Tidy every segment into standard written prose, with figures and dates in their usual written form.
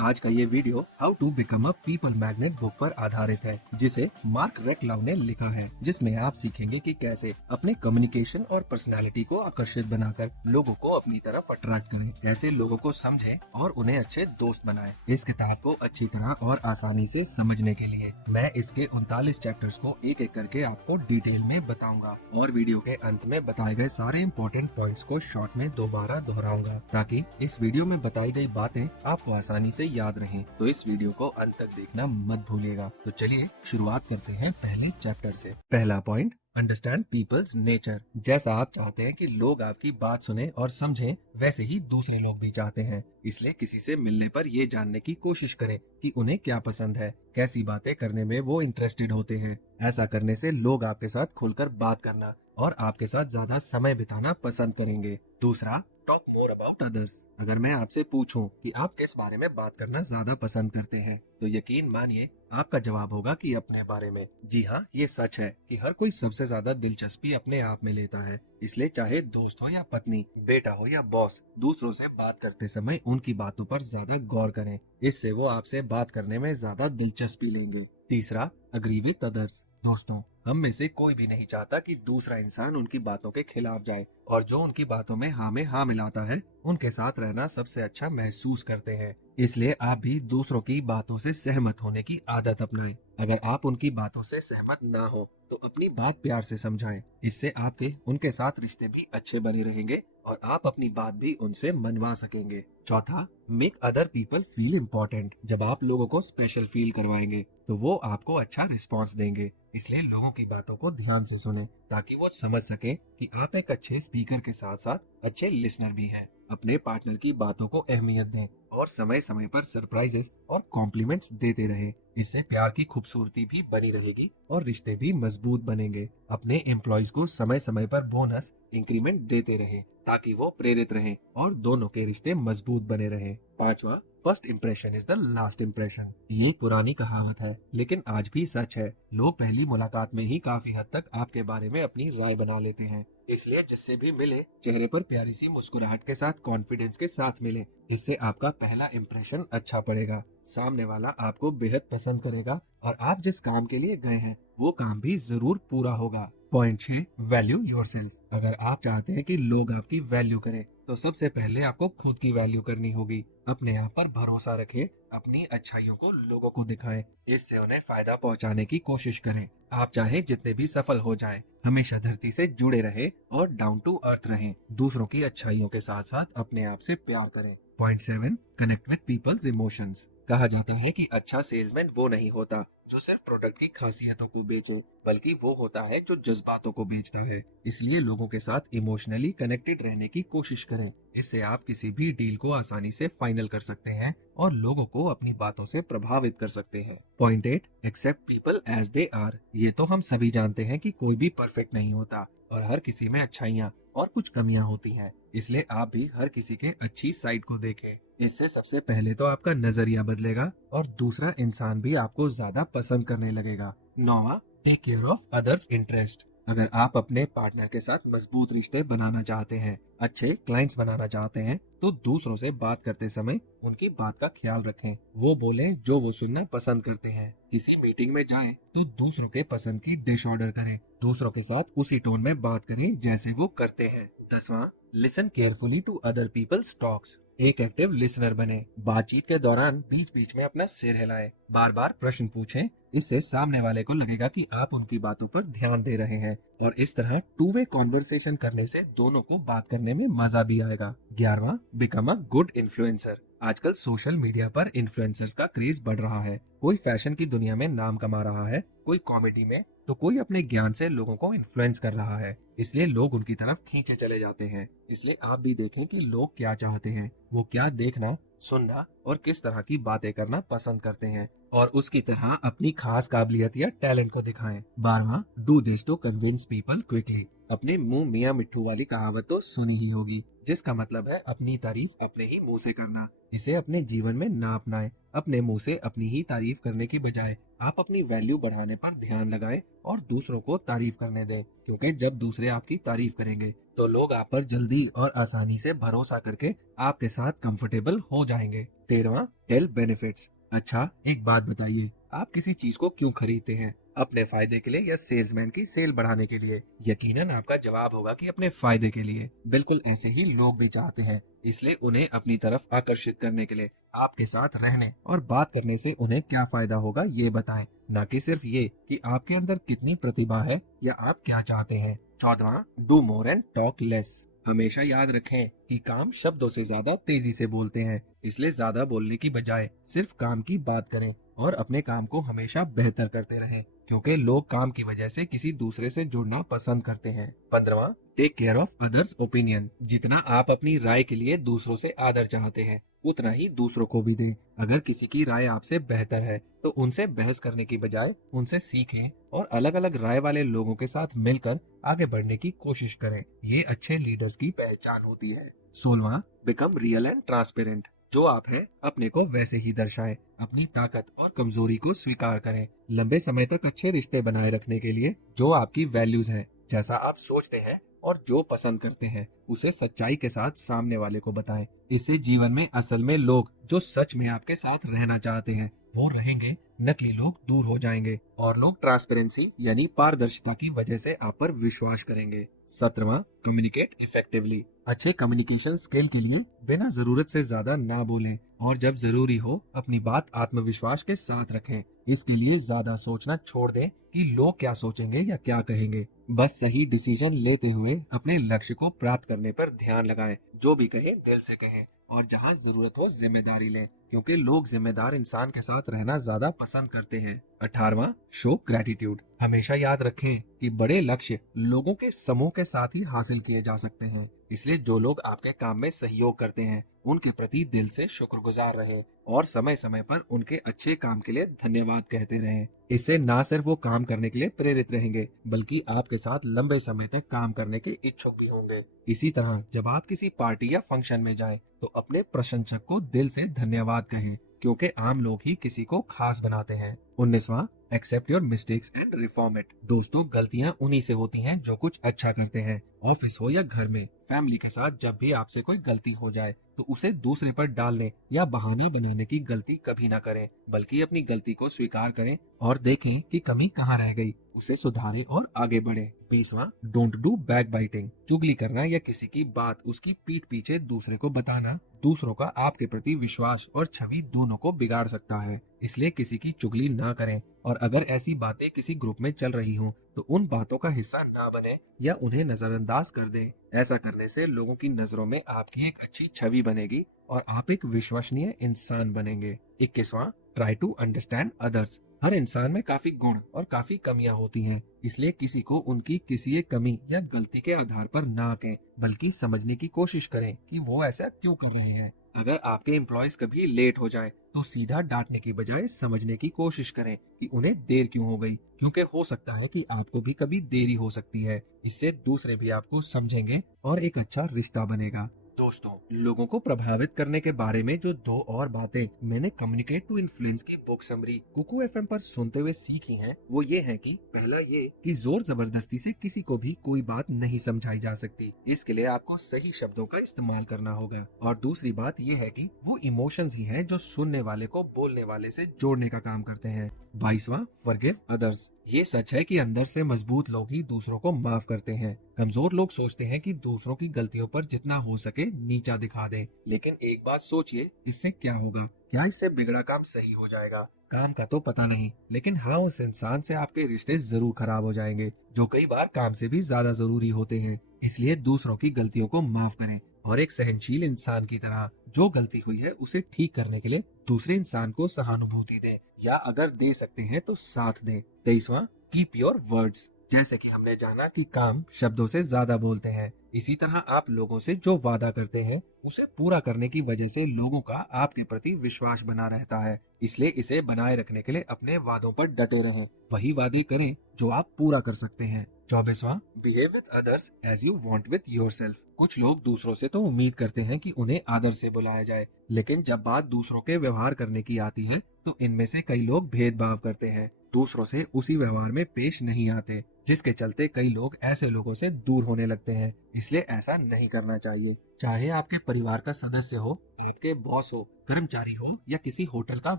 आज का ये video how to become a people magnet book पर आधारित है, जिसे मार्क रेकलाउ ने लिखा है, जिसमें आप सीखेंगे कि कैसे अपने कम्युनिकेशन और पर्सनालिटी को आकर्षित बनाकर लोगों को अपनी तरफ अट्रैक्ट करें, कैसे लोगों को समझें और उन्हें अच्छे दोस्त बनाएं। इस किताब को अच्छी तरह और आसानी से समझने के लिए मैं इसके 39 चैप्टर्स को एक एक करके आपको डिटेल में बताऊंगा और वीडियो के अंत में बताए गए सारे इम्पोर्टेंट पॉइंट्स को शॉर्ट में दोबारा दोहराऊंगा, ताकि इस वीडियो में बताई गई बातें आपको आसानी से याद रहें। तो इस वीडियो को अंत तक देखना मत भूलिएगा। तो चलिए शुरुआत करते हैं पहले चैप्टर से। पहला पॉइंट, अंडरस्टैंड पीपल्स नेचर। जैसा आप चाहते हैं कि लोग आपकी बात सुने और समझें, वैसे ही दूसरे लोग भी चाहते हैं। इसलिए किसी से मिलने पर ये जानने की कोशिश करें कि उन्हें क्या पसंद है, कैसी बातें करने में वो इंटरेस्टेड होते हैं। ऐसा करने से लोग आपके साथ खुलकर बात करना और आपके साथ ज्यादा समय बिताना पसंद करेंगे। दूसरा, टॉक मोर अबाउट अदर्स। अगर मैं आपसे पूछूं कि आप किस बारे में बात करना ज्यादा पसंद करते हैं, तो यकीन मानिए आपका जवाब होगा कि अपने बारे में। जी हाँ, ये सच है कि हर कोई सबसे ज्यादा दिलचस्पी अपने आप में लेता है। इसलिए चाहे दोस्त हो या पत्नी, बेटा हो या बॉस, दूसरों से बात करते समय उनकी बातों पर ज्यादा गौर करें। इससे वो आपसे बात करने में ज्यादा दिलचस्पी लेंगे। तीसरा, अग्री विद अदर्स। दोस्तों, हम में से कोई भी नहीं चाहता कि दूसरा इंसान उनकी बातों के खिलाफ जाए, और जो उनकी बातों में हाँ मिलाता है, उनके साथ रहना सबसे अच्छा महसूस करते हैं। इसलिए आप भी दूसरों की बातों से सहमत होने की आदत अपनाएं। अगर आप उनकी बातों से सहमत ना हो तो अपनी बात प्यार से समझाएं। इससे आपके उनके साथ रिश्ते भी अच्छे बने रहेंगे और आप अपनी बात भी उनसे मनवा सकेंगे। चौथा, make other people feel important. जब आप लोगों को स्पेशल फील करवाएंगे तो वो आपको अच्छा रिस्पॉन्स देंगे। इसलिए लोगों की बातों को ध्यान से सुने, ताकि वो समझ सके कि आप एक अच्छे स्पीकर के साथ साथ अच्छे लिसनर भी हैं। अपने पार्टनर की बातों को अहमियत दें और समय समय पर सरप्राइजेस और कॉम्प्लीमेंट्स देते रहें। इससे प्यार की खूबसूरती भी बनी रहेगी और रिश्ते भी मजबूत बनेंगे। अपने एम्प्लॉयज को समय समय पर बोनस, इंक्रीमेंट देते रहें, ताकि वो प्रेरित रहें और दोनों के रिश्ते मजबूत बने रहें। पांचवा, first impression is the last impression. ये पुरानी कहावत है, लेकिन आज भी सच है। लोग पहली मुलाकात में ही काफी हद तक आपके बारे में अपनी राय बना लेते हैं। इसलिए जिससे भी मिले, चेहरे पर प्यारी सी मुस्कुराहट के साथ कॉन्फिडेंस के साथ मिले। इससे आपका पहला इम्प्रेशन अच्छा पड़ेगा, सामने वाला आपको बेहद पसंद करेगा और आप जिस काम के लिए गए हैं वो काम भी जरूर पूरा होगा। Point 6, value yourself. अगर आप चाहते हैं कि लोग आपकी वैल्यू करें, तो सबसे पहले आपको खुद की वैल्यू करनी होगी। अपने आप पर भरोसा रखें, अपनी अच्छाइयों को लोगों को दिखाएं, इससे उन्हें फायदा पहुंचाने की कोशिश करें। आप चाहे जितने भी सफल हो जाएं, हमेशा धरती से जुड़े रहें और डाउन टू अर्थ रहें। दूसरों की अच्छाइयों के साथ साथ अपने आप से प्यार करें। Point 7, connect with people's emotions. कहा जाता है कि अच्छा सेल्समैन वो नहीं होता जो सिर्फ प्रोडक्ट की खासियतों को बेचे, बल्कि वो होता है जो जज्बातों को बेचता है। इसलिए लोगों के साथ इमोशनली कनेक्टेड रहने की कोशिश करें। इससे आप किसी भी डील को आसानी से फाइनल कर सकते हैं और लोगों को अपनी बातों से प्रभावित कर सकते हैं। Point 8, accept people as they are. ये तो हम सभी जानते हैं कि कोई भी परफेक्ट नहीं होता और हर किसी में अच्छाइयाँ और कुछ कमियां होती हैं। इसलिए आप भी हर किसी के अच्छी साइड को देखें। इससे सबसे पहले तो आपका नजरिया बदलेगा और दूसरा इंसान भी आपको ज्यादा पसंद करने लगेगा। 9वां, take care of others interest. अगर आप अपने पार्टनर के साथ मजबूत रिश्ते बनाना चाहते हैं, अच्छे क्लाइंट्स बनाना चाहते हैं, तो दूसरों से बात करते समय उनकी बात का ख्याल रखें। वो बोलें जो वो सुनना पसंद करते हैं। किसी मीटिंग में जाएं तो दूसरों के पसंद की डिश ऑर्डर करें। दूसरों के साथ उसी टोन में बात करें जैसे वो करते हैं। 10वां, listen carefully to other people's talks. एक एक्टिव लिसनर बने। बातचीत के दौरान बीच बीच में अपना सिर हिलाएं, बार बार प्रश्न पूछें। इससे सामने वाले को लगेगा कि आप उनकी बातों पर ध्यान दे रहे हैं और इस तरह टू वे कॉन्वर्सेशन करने से दोनों को बात करने में मजा भी आएगा। 11वां, बिकम अ गुड इन्फ्लुएंसर। आजकल सोशल मीडिया पर इन्फ्लुएंसर्स का क्रेज बढ़ रहा है। कोई फैशन की दुनिया में नाम कमा रहा है, कोई कॉमेडी में, तो कोई अपने ज्ञान से लोगों को इन्फ्लुएंस कर रहा है। इसलिए लोग उनकी तरफ खींचे चले जाते हैं। इसलिए आप भी देखें कि लोग क्या चाहते हैं, वो क्या देखना, सुनना और किस तरह की बातें करना पसंद करते हैं, और उसकी तरह अपनी खास काबिलियत या टैलेंट को दिखाएं। 12वां, do this to convince people quickly. अपने मुंह मियां मिट्ठू वाली कहावत तो सुनी ही होगी, जिसका मतलब है अपनी तारीफ अपने ही मुंह से करना। इसे अपने जीवन में ना अपनाएं। अपने मुंह से अपनी ही तारीफ करने की बजाय आप अपनी वैल्यू बढ़ाने पर ध्यान लगाएं और दूसरों को तारीफ करने दें, क्योंकि जब दूसरे आपकी तारीफ करेंगे, तो लोग आप पर जल्दी और आसानी से भरोसा करके आपके साथ कंफर्टेबल हो जाएंगे। 13वां, हेल्थ बेनिफिट्स। अच्छा, एक बात बताइए, आप किसी चीज को क्यों खरीदते हैं? अपने फायदे के लिए या सेल्समैन की सेल बढ़ाने के लिए? यकीनन आपका जवाब होगा कि अपने फायदे के लिए। बिल्कुल ऐसे ही लोग भी चाहते हैं, इसलिए उन्हें अपनी तरफ आकर्षित करने के लिए आपके साथ रहने और बात करने से उन्हें क्या फायदा होगा ये बताएं, न कि सिर्फ ये कि आपके अंदर कितनी प्रतिभा है या आप क्या चाहते हैं। 14वां, do more and talk less. हमेशा याद रखें कि काम शब्दों से ज्यादा तेजी से बोलते हैं, इसलिए ज्यादा बोलने की बजाय सिर्फ काम की बात करें और अपने काम को हमेशा बेहतर करते रहें, क्योंकि लोग काम की वजह से किसी दूसरे से जुड़ना पसंद करते हैं। 15वां, take care of others opinion. जितना आप अपनी राय के लिए दूसरों से आदर चाहते हैं, उतना ही दूसरों को भी दें। अगर किसी की राय आपसे बेहतर है तो उनसे बहस करने की बजाय उनसे सीखें और अलग अलग राय वाले लोगों के साथ मिलकर आगे बढ़ने की कोशिश करें। ये अच्छे लीडर्स की पहचान होती है। 16वां, बिकम रियल एंड ट्रांसपेरेंट। जो आप हैं अपने को वैसे ही दर्शाएं। अपनी ताकत और कमजोरी को स्वीकार करें। लंबे समय तक अच्छे रिश्ते बनाए रखने के लिए जो आपकी वैल्यूज हैं, जैसा आप सोचते हैं और जो पसंद करते हैं, उसे सच्चाई के साथ सामने वाले को बताएं। इससे जीवन में असल में लोग जो सच में आपके साथ रहना चाहते हैं वो रहेंगे, नकली लोग दूर हो जाएंगे और लोग ट्रांसपेरेंसी यानी पारदर्शिता की वजह से आप पर विश्वास करेंगे। 17वां, कम्युनिकेट इफेक्टिवली। अच्छे कम्युनिकेशन स्किल के लिए बिना जरूरत से ज्यादा ना बोलें और जब जरूरी हो अपनी बात आत्मविश्वास के साथ रखें। इसके लिए ज्यादा सोचना छोड़ दें कि लोग क्या सोचेंगे या क्या कहेंगे। बस सही डिसीजन लेते हुए अपने लक्ष्य को प्राप्त करने पर ध्यान लगाएं। जो भी कहें दिल से कहें और जहां जरूरत हो जिम्मेदारी लें, क्योंकि लोग जिम्मेदार इंसान के साथ रहना ज्यादा पसंद करते हैं। 18वां, शो ग्रैटिट्यूड। हमेशा याद रखें कि बड़े लक्ष्य लोगों के समूह के साथ ही हासिल किए जा सकते हैं, इसलिए जो लोग आपके काम में सहयोग करते हैं उनके प्रति दिल से शुक्रगुजार रहें और समय समय पर उनके अच्छे काम के लिए धन्यवाद कहते रहें। इससे न सिर्फ वो काम करने के लिए प्रेरित रहेंगे बल्कि आपके साथ लंबे समय तक काम करने के इच्छुक भी होंगे। इसी तरह जब आप किसी पार्टी या फंक्शन में जाएं, तो अपने प्रशंसक को दिल से धन्यवाद कहें, क्योंकि आम लोग ही किसी को खास बनाते हैं। 19वां, accept your mistakes and reform it. दोस्तों, गलतियां उन्हीं से होती हैं जो कुछ अच्छा करते हैं। ऑफिस हो या घर में, फैमिली के साथ जब भी आपसे कोई गलती हो जाए तो उसे दूसरे पर डालने या बहाना बनाने की गलती कभी ना करें, बल्कि अपनी गलती को स्वीकार करें और देखें कि कमी कहाँ रह गई, उसे सुधारें और आगे बढ़ें। 20वां, डोंट डू बैक बाइटिंग। चुगली करना या किसी की बात उसकी पीठ पीछे दूसरे को बताना दूसरों का आपके प्रति विश्वास और छवि दोनों को बिगाड़ सकता है, इसलिए किसी की चुगली ना करें और अगर ऐसी बातें किसी ग्रुप में चल रही हों तो उन बातों का हिस्सा ना बने या उन्हें नजरअंदाज कर दें। ऐसा करने से लोगों की नजरों में आपकी एक अच्छी छवि बनेगी और आप एक विश्वसनीय इंसान बनेंगे। 21वां, ट्राई टू अंडरस्टैंड अदर्स। हर इंसान में काफी गुण और काफी कमियां होती हैं, इसलिए किसी को उनकी किसी एक कमी या गलती के आधार पर ना कहें, बल्कि समझने की कोशिश करें कि वो ऐसा क्यों कर रहे हैं। अगर आपके एम्प्लॉयज कभी लेट हो जाएं, तो सीधा डांटने की बजाय समझने की कोशिश करें कि उन्हें देर क्यों हो गई, क्योंकि हो सकता है कि आपको भी कभी देरी हो सकती है। इससे दूसरे भी आपको समझेंगे और एक अच्छा रिश्ता बनेगा। दोस्तों, लोगों को प्रभावित करने के बारे में जो 2 और बातें मैंने कम्युनिकेट टू इन्फ्लुएंस की बुक समरी कुकू एफएम पर सुनते हुए सीखी हैं, वो ये है कि पहला ये कि जोर जबरदस्ती से किसी को भी कोई बात नहीं समझाई जा सकती। इसके लिए आपको सही शब्दों का इस्तेमाल करना होगा। और दूसरी बात ये है कि वो इमोशंस ही हैं जो सुनने वाले को बोलने वाले से जोड़ने का काम करते हैं। 22वां, फॉरगिव अदर्स। ये सच है कि अंदर से मजबूत लोग ही दूसरों को माफ करते हैं। कमजोर लोग सोचते हैं कि दूसरों की गलतियों पर जितना हो सके नीचा दिखा दें। लेकिन एक बात सोचिए, इससे क्या होगा? क्या इससे बिगड़ा काम सही हो जाएगा? काम का तो पता नहीं, लेकिन हाँ, उस इंसान से आपके रिश्ते जरूर खराब हो जाएंगे, जो कई बार काम से भी ज्यादा जरूरी होते हैं। इसलिए दूसरों की गलतियों को माफ करें और एक सहनशील इंसान की तरह जो गलती हुई है उसे ठीक करने के लिए दूसरे इंसान को सहानुभूति दें, या अगर दे सकते हैं तो साथ दें। 23वां, कीप योर वर्ड्स। जैसे कि हमने जाना कि काम शब्दों से ज्यादा बोलते हैं, इसी तरह आप लोगों से जो वादा करते हैं उसे पूरा करने की वजह से लोगों का आपके प्रति विश्वास बना रहता है। इसलिए इसे बनाए रखने के लिए अपने वादों पर डटे रहें। वही वादे करें जो आप पूरा कर सकते हैं। 24वां, behave with others as you want with yourself. कुछ लोग दूसरों से तो उम्मीद करते हैं कि उन्हें आदर से बुलाया जाए, लेकिन जब बात दूसरों के व्यवहार करने की आती है तो इनमें से कई लोग भेदभाव करते हैं। दूसरों से उसी व्यवहार में पेश नहीं आते, जिसके चलते कई लोग ऐसे लोगों से दूर होने लगते हैं। इसलिए ऐसा नहीं करना चाहिए। चाहे आपके परिवार का सदस्य हो, आपके बॉस हो, कर्मचारी हो या किसी होटल का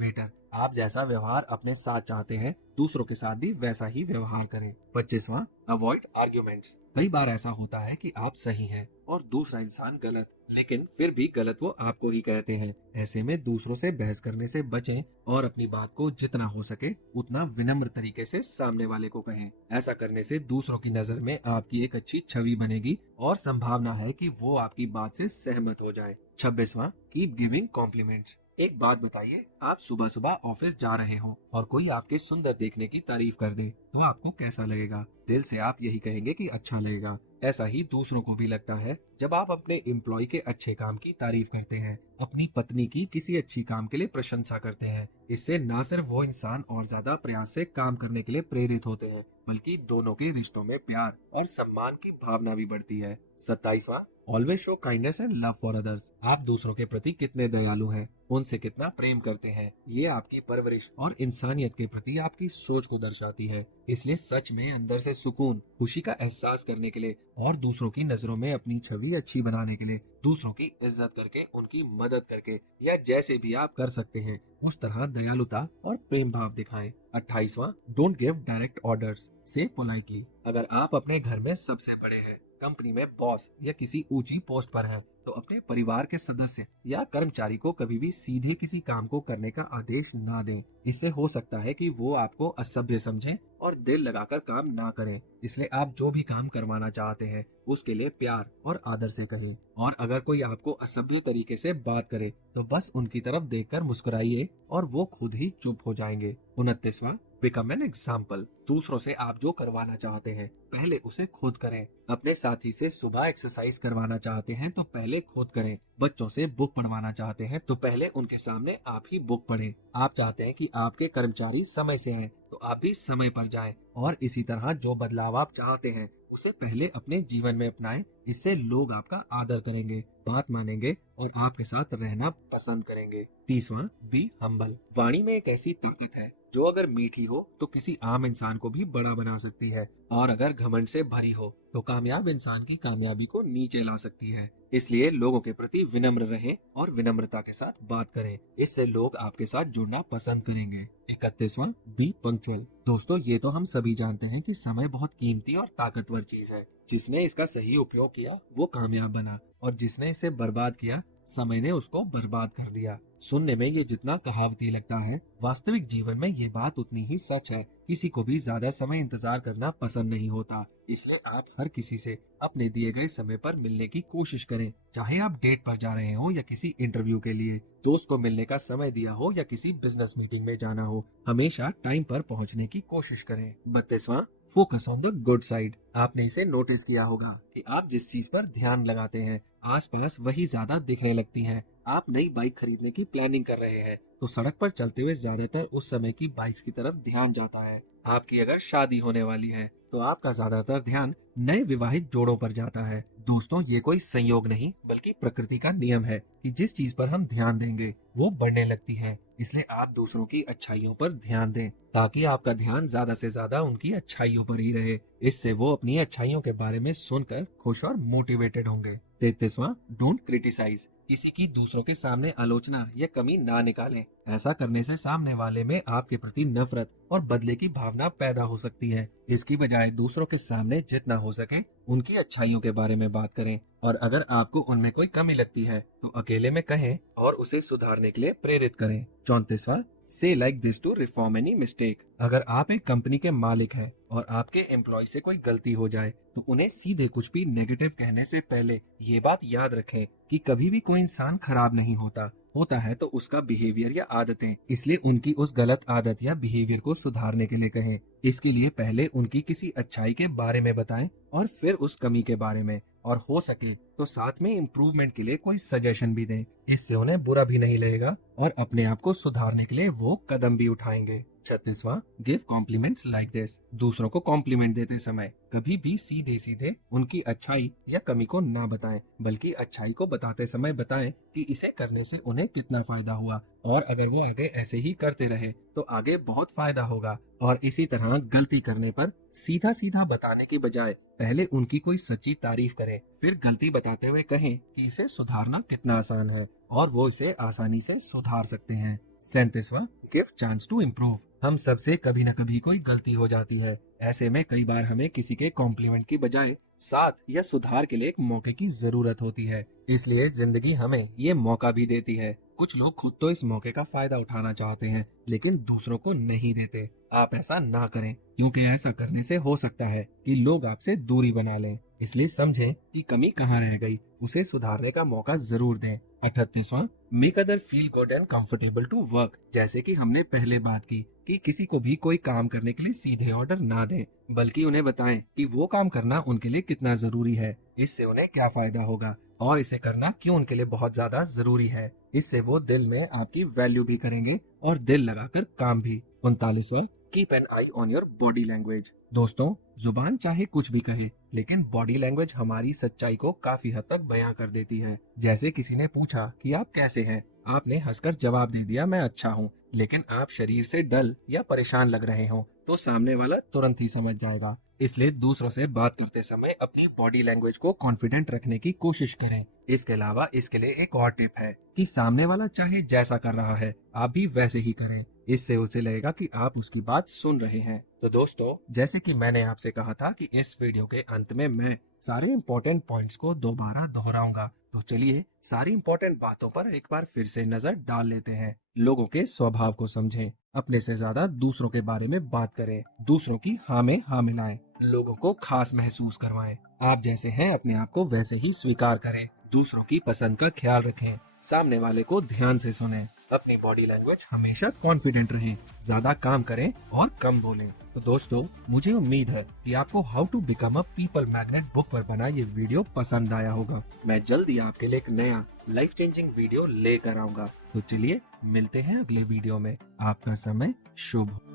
वेटर, आप जैसा व्यवहार अपने साथ चाहते हैं, दूसरों के साथ भी वैसा ही व्यवहार करें। 25वां, अवॉइड आर्ग्यूमेंट्स। कई बार ऐसा होता है कि आप सही हैं और दूसरा इंसान गलत, लेकिन फिर भी गलत वो आपको ही कहते हैं। ऐसे में दूसरों से बहस करने से बचें और अपनी बात को जितना हो सके उतना विनम्र तरीके से सामने वाले को कहें। ऐसा करने से दूसरों की नजर में आपकी एक अच्छी छवि बनेगी और संभावना है कि वो आपकी बात से सहमत हो जाए। 26वां, कीप गिविंग कॉम्प्लीमेंट्स। एक बात बताइए, आप सुबह सुबह ऑफिस जा रहे हो और कोई आपके सुंदर देखने की तारीफ कर दे, तो आपको कैसा लगेगा? दिल से आप यही कहेंगे कि अच्छा लगेगा। ऐसा ही दूसरों को भी लगता है जब आप अपने एम्प्लॉय के अच्छे काम की तारीफ करते हैं, अपनी पत्नी की किसी अच्छी काम के लिए प्रशंसा करते हैं। इससे न सिर्फ वो इंसान और ज्यादा प्रयास से काम करने के लिए प्रेरित होते हैं, बल्कि दोनों के रिश्तों में प्यार और सम्मान की भावना भी बढ़ती है। 27वां, always show kindness and love for others. आप दूसरों के प्रति कितने दयालु हैं, उनसे कितना प्रेम करते हैं, ये आपकी परवरिश और इंसानियत के प्रति आपकी सोच को दर्शाती है। इसलिए सच में अंदर से सुकून, खुशी का एहसास करने के लिए और दूसरों की नजरों में अपनी छवि अच्छी बनाने के लिए दूसरों की इज्जत करके, उनकी मदद करके या जैसे भी आप कर सकते हैं उस तरह दयालुता और प्रेम भाव दिखाएं। 28वां, डोंट गिव डायरेक्ट ऑर्डर्स, से पोलाइटली। अगर आप अपने घर में सबसे बड़े हैं, कंपनी में बॉस या किसी ऊंची पोस्ट पर हैं, तो अपने परिवार के सदस्य या कर्मचारी को कभी भी सीधे किसी काम को करने का आदेश ना दें। इससे हो सकता है कि वो आपको असभ्य समझें और दिल लगाकर काम ना करें। इसलिए आप जो भी काम करवाना चाहते हैं उसके लिए प्यार और आदर से कहें। और अगर कोई आपको असभ्य तरीके से बात करे तो बस उनकी तरफ देखकर मुस्कुराइए और वो खुद ही चुप हो जाएंगे। 29वां, बिकम एन एग्जाम्पल। दूसरों से आप जो करवाना चाहते हैं पहले उसे खुद करें। अपने साथी से सुबह एक्सरसाइज करवाना चाहते हैं तो पहले खुद करें। बच्चों से बुक पढ़वाना चाहते हैं तो पहले उनके सामने आप ही बुक पढ़ें। आप चाहते हैं कि आपके कर्मचारी समय से आएं तो आप भी समय पर जाएं। और इसी तरह जो बदलाव आप चाहते हैं उसे पहले अपने जीवन में अपनाएं। इससे लोग आपका आदर करेंगे, बात मानेंगे और आपके साथ रहना पसंद करेंगे। 30वां, बी हम्बल। वाणी में एक ऐसी ताकत है जो अगर मीठी हो तो किसी आम इंसान को भी बड़ा बना सकती है, और अगर घमंड से भरी हो तो कामयाब इंसान की कामयाबी को नीचे ला सकती है। इसलिए लोगों के प्रति विनम्र रहें और विनम्रता के साथ बात करें। इससे लोग आपके साथ जुड़ना पसंद करेंगे। 31वां, बी पंक्चुअल। दोस्तों, ये तो हम सभी जानते हैं कि समय बहुत कीमती और ताकतवर चीज है। जिसने इसका सही उपयोग किया वो कामयाब बना, और जिसने इसे बर्बाद किया समय ने उसको बर्बाद कर दिया। सुनने में ये जितना कहावती लगता है, वास्तविक जीवन में ये बात उतनी ही सच है। किसी को भी ज्यादा समय इंतजार करना पसंद नहीं होता। इसलिए आप हर किसी से अपने दिए गए समय पर मिलने की कोशिश करें। चाहे आप डेट पर जा रहे हो या किसी इंटरव्यू के लिए, दोस्त को मिलने का समय दिया हो या किसी बिजनेस मीटिंग में जाना हो, हमेशा टाइम पर पहुंचने की कोशिश करें। 32वां, focus on the good side. आपने इसे नोटिस किया होगा कि आप जिस चीज पर ध्यान लगाते हैं आसपास वही ज्यादा दिखने लगती है। आप नई बाइक खरीदने की प्लानिंग कर रहे हैं तो सड़क पर चलते हुए ज्यादातर उस समय की बाइक्स की तरफ ध्यान जाता है। आपकी अगर शादी होने वाली है तो आपका ज्यादातर ध्यान नए विवाहित जोड़ों पर जाता है। दोस्तों, ये कोई संयोग नहीं बल्कि प्रकृति का नियम है कि जिस चीज पर हम ध्यान देंगे वो बढ़ने लगती है। इसलिए आप दूसरों की अच्छाइयों पर ध्यान दें ताकि आपका ध्यान ज्यादा से ज्यादा उनकी अच्छाइयों पर ही रहे। इससे वो अपनी अच्छाइयों के बारे में सुनकर खुश और मोटिवेटेड होंगे। 33वां, डोंट क्रिटिसाइज। किसी की दूसरों के सामने आलोचना या कमी ना निकालें। ऐसा करने से सामने वाले में आपके प्रति नफरत और बदले की भावना पैदा हो सकती है। इसकी बजाय दूसरों के सामने जितना हो सके उनकी अच्छाइयों के बारे में बात करें, और अगर आपको उनमें कोई कमी लगती है तो अकेले में कहें और उसे सुधारने के लिए प्रेरित करें। 34वां, से like this to reform any mistake. अगर आप एक कंपनी के मालिक हैं और आपके एम्प्लॉय से कोई गलती हो जाए तो उन्हें सीधे कुछ भी नेगेटिव कहने से पहले ये बात याद रखें कि कभी भी कोई इंसान खराब नहीं होता है तो उसका बिहेवियर या आदतें। इसलिए उनकी उस गलत आदत या बिहेवियर को सुधारने के लिए कहें। इसके लिए पहले उनकी किसी अच्छाई के बारे में बताएं और फिर उस कमी के बारे में, और हो सके तो साथ में इम्प्रूवमेंट के लिए कोई सजेशन भी दें। इससे उन्हें बुरा भी नहीं लगेगा और अपने आप को सुधारने के लिए वो कदम भी उठाएंगे। 36वां, गिव कॉम्प्लीमेंट्स लाइक दिस। दूसरों को कॉम्प्लीमेंट देते समय कभी भी सीधे सीधे उनकी अच्छाई या कमी को ना बताएं, बल्कि अच्छाई को बताते समय बताएं कि इसे करने से उन्हें कितना फायदा हुआ, और अगर वो आगे ऐसे ही करते रहे तो आगे बहुत फायदा होगा। और इसी तरह गलती करने पर सीधा सीधा बताने की बजाय पहले उनकी कोई सच्ची तारीफ करें, फिर गलती बताते हुए कहें कि इसे सुधारना कितना आसान है और वो इसे आसानी से सुधार सकते हैं। 37वां, गिव चांस टू इम्प्रूव। हम सबसे कभी न कभी कोई गलती हो जाती है। ऐसे में कई बार हमें किसी के कॉम्प्लीमेंट की बजाय साथ या सुधार के लिए एक मौके की जरूरत होती है। इसलिए जिंदगी हमें ये मौका भी देती है। कुछ लोग खुद तो इस मौके का फायदा उठाना चाहते हैं, लेकिन दूसरों को नहीं देते। आप ऐसा ना करें, क्योंकि ऐसा करने से हो सकता है कि लोग आपसे दूरी बना लें। इसलिए समझें कि कमी कहाँ रह गई, उसे सुधारने का मौका जरूर दें। 38वां, make other feel good and comfortable to work. जैसे कि हमने पहले बात की कि किसी को भी कोई काम करने के लिए सीधे ऑर्डर ना दें, बल्कि उन्हें बताएं कि वो काम करना उनके लिए कितना जरूरी है, इससे उन्हें क्या फायदा होगा और इसे करना क्यों उनके लिए बहुत ज्यादा जरूरी है। इससे वो दिल में आपकी वैल्यू भी करेंगे और दिल लगाकर काम भी। 39वां, keep an eye on your body language. दोस्तों, जुबान चाहे कुछ भी कहे, लेकिन बॉडी लैंग्वेज हमारी सच्चाई को काफी हद तक बयां कर देती है। जैसे किसी ने पूछा कि आप कैसे हैं, आपने हंसकर जवाब दे दिया मैं अच्छा हूँ, लेकिन आप शरीर से डल या परेशान लग रहे हो तो सामने वाला तुरंत ही समझ जाएगा। इसलिए दूसरों से बात करते समय अपनी बॉडी लैंग्वेज को कॉन्फिडेंट रखने की कोशिश करें। इसके अलावा इसके लिए एक और टिप है कि सामने वाला चाहे जैसा कर रहा है, आप भी वैसे ही करें। इससे उसे लगेगा कि आप उसकी बात सुन रहे हैं। तो दोस्तों, जैसे कि मैंने आपसे कहा था कि इस वीडियो के अंत में मैं सारे इम्पोर्टेंट पॉइंट्स को दोबारा दोहराऊंगा, तो चलिए सारी इम्पोर्टेंट बातों पर एक बार फिर से नजर डाल लेते हैं। लोगों के स्वभाव को समझें, अपने से ज्यादा दूसरों के बारे में बात करें, दूसरों की हाँ में हाँ मिलाएं, लोगों को खास महसूस करवाएं, आप जैसे हैं अपने आप को वैसे ही स्वीकार करें, दूसरों की पसंद का ख्याल रखें, सामने वाले को ध्यान से सुनें, अपनी बॉडी लैंग्वेज हमेशा कॉन्फिडेंट रहें, ज्यादा काम करें और कम बोलें। तो दोस्तों, मुझे उम्मीद है कि आपको how to become a people magnet book पर बना ये वीडियो पसंद आया होगा। मैं जल्दी आपके लिए एक नया लाइफ चेंजिंग वीडियो लेकर आऊंगा। तो चलिए मिलते हैं अगले वीडियो में। आपका समय शुभ हो।